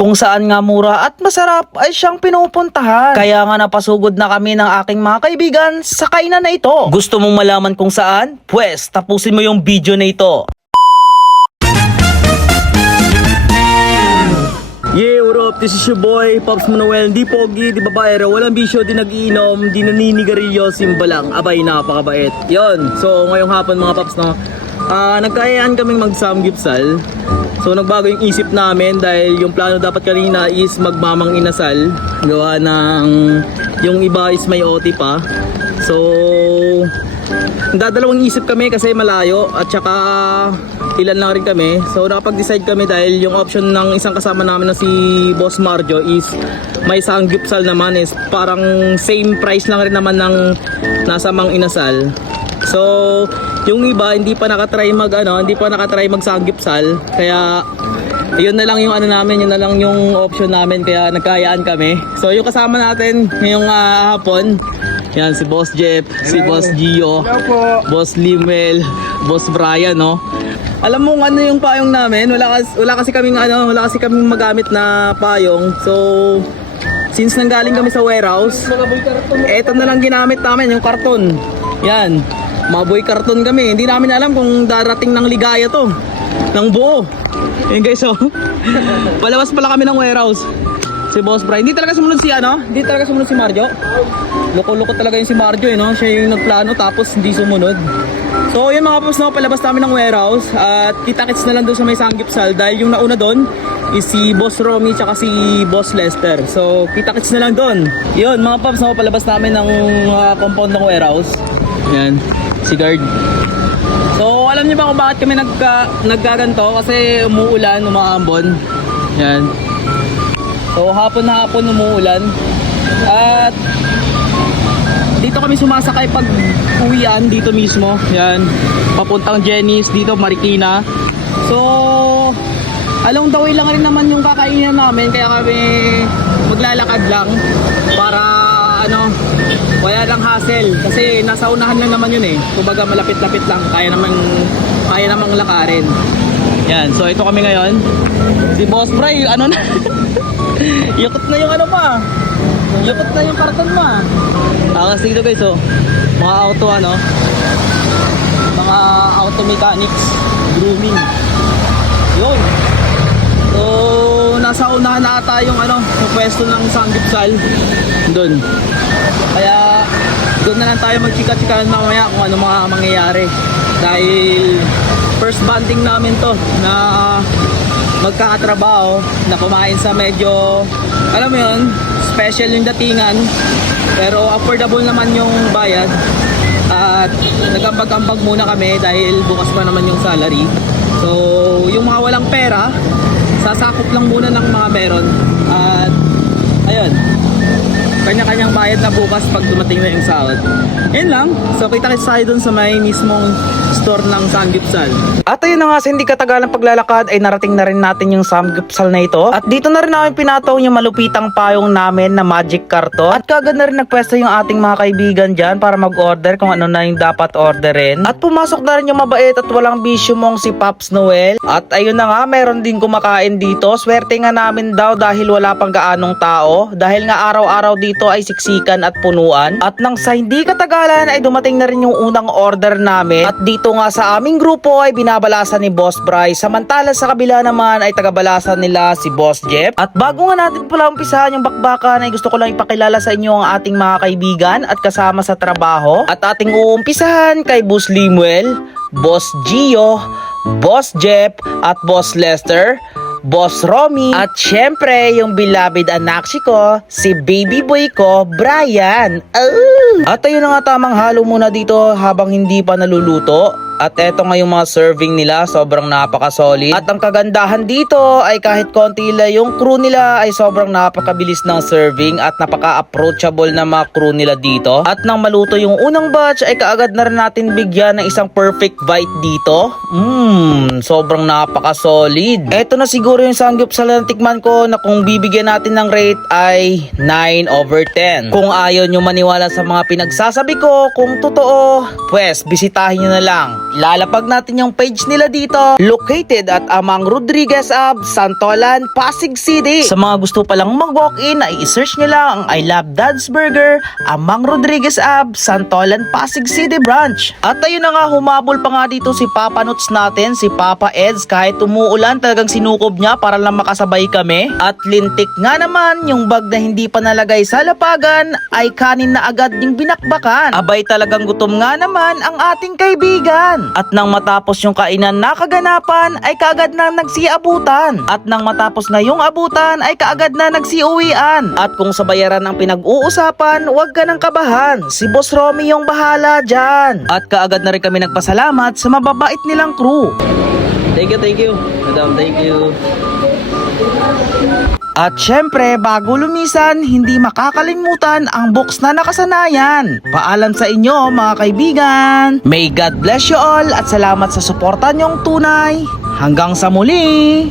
Kung saan nga mura at masarap ay siyang pinupuntahan. Kaya nga napasugod na kami ng aking mga kaibigan sa kainan na ito. Gusto mong malaman kung saan? Pwes, tapusin mo yung video na ito. Yeah, what up? This is your boy, Pops Manuel. Di pogi, di babaero, walang bisyo, di nag-iinom, di naninigarilyo, simba lang. Abay, napakabait. Yon, so ngayong hapon mga Pops, no? Nagkayaan kaming mag-samgyupsal. So nagbago yung isip namin dahil yung plano dapat kanina is magmamang inasal. Gawa ng yung iba is may OT pa. So dadalawang isip kami kasi malayo at saka ilan lang rin kami. So nakapag-decide kami dahil yung option ng isang kasama namin na si Boss Marjo is may samgyupsal naman, is parang same price lang rin naman ng nasa mang inasal. So yung iba hindi pa nakatry mag samgyupsal, kaya yun na lang yung namin, yun na lang yung option namin, kaya nagkayaan kami. So yung kasama natin ngayong hapon, yan si Boss Jeff, si Boss Gio, Boss Limel, Boss Brian, no. Alam mo ano yung payong namin, wala kasi kaming magamit na payong. So since nanggaling kami sa warehouse, eto na lang ginamit namin, yung karton. Yan, maboy karton kami. Hindi namin alam kung darating ng ligaya to ng buo. Ayun guys, so palabas pala kami ng warehouse. Si Boss Brian, hindi talaga sumunod si Marjo. Loko-loko talaga yung si Marjo, no? Siya yung nagplano tapos hindi sumunod. So yun mga Pops, no, palabas namin ng warehouse at kita-kits na lang doon sa may samgyupsal dahil yung nauna doon is si Boss Romy tsaka si Boss Lester. So kita-kits na lang doon. Yun mga Pops, no, palabas namin ng compound ng warehouse. Yan, si guard. So alam niyo ba kung bakit kami nagkaganto? Kasi umuulan, umaambon. Yan. So hapon na hapon umuulan. At dito kami sumasakay pag uwian dito mismo. Yan, papuntang Jenny's dito, Marikina. So along the way lang rin naman yung kakainan namin, kaya kami maglalakad lang para wala lang hassle kasi nasa unahan lang naman yun, kumbaga malapit-lapit lang, kaya namang lakarin. Yan, so ito kami ngayon. Si Boss Bray, yukot na yung yukot na yung karton mo. Kasi dito guys, mga auto mechanics, grooming. Yun. So nasa unahan na ata yung yung pwesto ng samgyupsal doon. Kaya doon na lang tayo magchika-chikahan mamaya kung ano mga mangyayari. Dahil first bonding namin to na magkakatrabaho, na kumain sa medyo, alam mo yun, special yung datingan, pero affordable naman yung bayad. At nagambag-ambag muna kami dahil bukas pa naman yung salary. So yung mga walang pera, sasakop lang muna ng mga meron. At ayun, kanya-kanyang bayad na bukas pag dumating na yung sahod. Yun lang. So kita-kits tayo dun sa may mismong store ng samgyupsal. At ayun na nga, sa hindi katagalang paglalakad ay narating na rin natin yung samgyupsal na ito. At dito na rin namin pinataw yung malupitang payong namin na magic carton. At kagad na rin nagpwesto yung ating mga kaibigan dyan para mag-order kung ano na yung dapat orderin. At pumasok na rin yung mabait at walang bisyo mong si Pops Noel. At ayun na nga, meron din kumakain dito. Swerte nga namin daw dahil wala pang gaanong tao. Dahil nga araw-araw dito ay siksikan at punuan. At nang sa hindi katagalan ay dumating na rin yung unang order namin. At dito nga sa aming grupo ay binabalasan ni Boss Bryce, samantala sa kabila naman ay tagabalasan nila si Boss Jeff. At bago nga natin pala umpisahan yung bakbakan ay gusto ko lang ipakilala sa inyo ang ating mga kaibigan at kasama sa trabaho. At ating uumpisahan kay Boss Limuel, Boss Gio, Boss Jeff at Boss Lester, Boss Romy, at syempre yung beloved anak ko, si baby boy ko, Brian. At ayun na nga, tamang halo muna dito habang hindi pa naluluto. At eto nga yung mga serving nila, sobrang napaka-solid. At ang kagandahan dito ay kahit konti lang yung crew nila ay sobrang napakabilis ng serving at napaka-approachable na mga crew nila dito. At nang maluto yung unang batch ay kaagad na rin natin bigyan ng isang perfect bite dito. Sobrang napaka-solid. Eto na siguro yung samgyupsal na tikman ko na kung bibigyan natin ng rate ay 9/10. Kung ayaw nyo maniwala sa mga mga pinagsasabi ko kung totoo, pues bisitahin nyo na lang. Lalapag natin yung page nila dito, located at Amang Rodriguez Ave, Santolan, Pasig City. Sa mga gusto palang mag-walk-in, ay i-search nyo lang ang I Love Dad's Burger, Amang Rodriguez Ave, Santolan, Pasig City branch. At ayun na nga, humabol pa nga dito si Papa Nuts natin, si Papa Eds. Kahit umuulan, talagang sinukob niya para lang makasabay kami. At lintik nga naman, yung bag na hindi pa nalagay sa lapagan ay kanin na agad yung binakbakan. Abay, talagang gutom nga naman ang ating kaibigan. At nang matapos yung kainan na kaganapan ay kaagad na nagsiabutan. At nang matapos na yung abutan ay kaagad na nagsiuwian. At kung sa bayaran ang pinag-uusapan, huwag ka nang kabahan, si Boss Romy yung bahala dyan. At kaagad na rin kami nagpasalamat sa mababait nilang crew. Thank you, madam, thank you. At syempre, bago lumisan, hindi makakalimutan ang box na nakasanayan. Paalam sa inyo mga kaibigan. May God bless you all at salamat sa suporta niyong tunay. Hanggang sa muli!